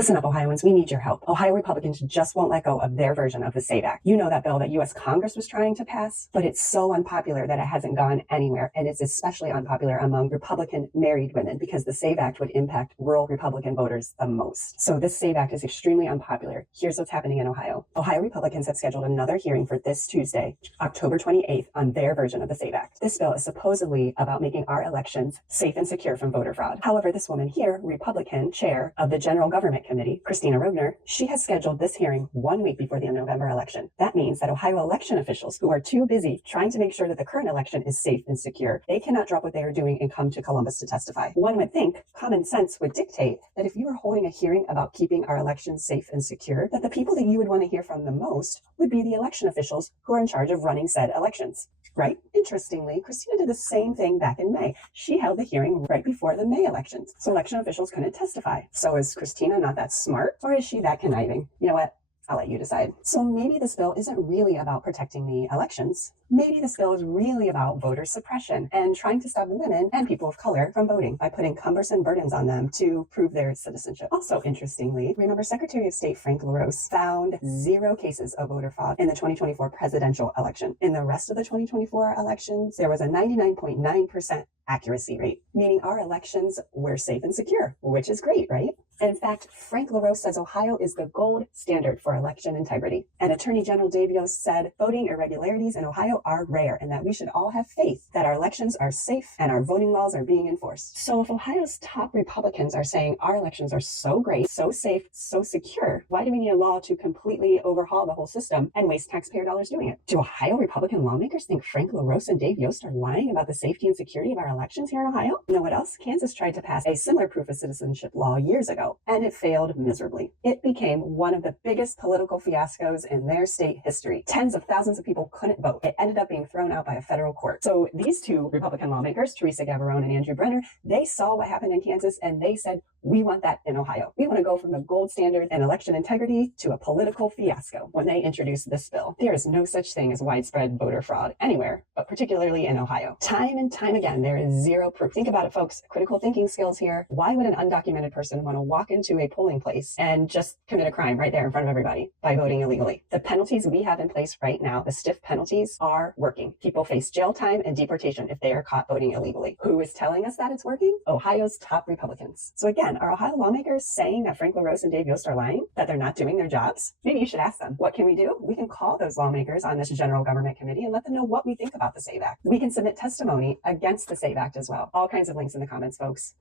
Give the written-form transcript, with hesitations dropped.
Listen up, Ohioans, we need your help. Ohio Republicans just won't let go of their version of the SAVE Act. You know that bill that U.S. Congress was trying to pass, but it's so unpopular that it hasn't gone anywhere, and it's especially unpopular among Republican married women because the SAVE Act would impact rural Republican voters the most. So this SAVE Act is extremely unpopular. Here's what's happening in Ohio. Ohio Republicans have scheduled another hearing for this Tuesday, October 28th, on their version of the SAVE Act. This bill is supposedly about making our elections safe and secure from voter fraud. However, this woman here, Republican chair of the General Government Committee, Christina Rogner, she has scheduled this hearing 1 week before the November election. That means that Ohio election officials who are too busy trying to make sure that the current election is safe and secure, they cannot drop what they are doing and come to Columbus to testify. One would think common sense would dictate that if you were holding a hearing about keeping our elections safe and secure, that the people that you would want to hear from the most would be the election officials who are in charge of running said elections. Right? Interestingly, Christina did the same thing back in May. She held the hearing right before the May elections, so election officials couldn't testify. So is Christina not that smart, or is she that conniving? You know what? I'll let you decide. So maybe this bill isn't really about protecting the elections. Maybe this bill is really about voter suppression and trying to stop women and people of color from voting by putting cumbersome burdens on them to prove their citizenship. Also, interestingly, remember Secretary of State Frank LaRose found 0 cases of voter fraud in the 2024 presidential election. In the rest of the 2024 elections, there was a 99.9% accuracy rate, meaning our elections were safe and secure, which is great, right? And in fact, Frank LaRose says Ohio is the gold standard for election integrity. And Attorney General Dave Yost said voting irregularities in Ohio are rare and that we should all have faith that our elections are safe and our voting laws are being enforced. So if Ohio's top Republicans are saying our elections are so great, so safe, so secure, why do we need a law to completely overhaul the whole system and waste taxpayer dollars doing it? Do Ohio Republican lawmakers think Frank LaRose and Dave Yost are lying about the safety and security of our elections here in Ohio? You know what else? Kansas tried to pass a similar proof of citizenship law years ago, and it failed miserably. It became one of the biggest political fiascos in their state history. Tens of thousands of people couldn't vote. It ended up being thrown out by a federal court. So these two Republican lawmakers, Teresa Gavarone and Andrew Brenner, they saw what happened in Kansas and they said, we want that in Ohio. We want to go from the gold standard in election integrity to a political fiasco when they introduced this bill. There is no such thing as widespread voter fraud anywhere, but particularly in Ohio. Time and time again, there is 0 proof. Think about it, folks. Critical thinking skills here. Why would an undocumented person want to walk into a polling place and just commit a crime right there in front of everybody by voting illegally? The penalties we have in place right now, the stiff penalties, are working. People face jail time and deportation if they are caught voting illegally. Who is telling us that it's working? Ohio's top Republicans. So again, are Ohio lawmakers saying that Frank LaRose and Dave Yost are lying? That they're not doing their jobs? Maybe you should ask them. What can we do? We can call those lawmakers on this General Government Committee and let them know what we think about the SAVE Act. We can submit testimony against the SAVE Act as well. All kinds of links in the comments, folks.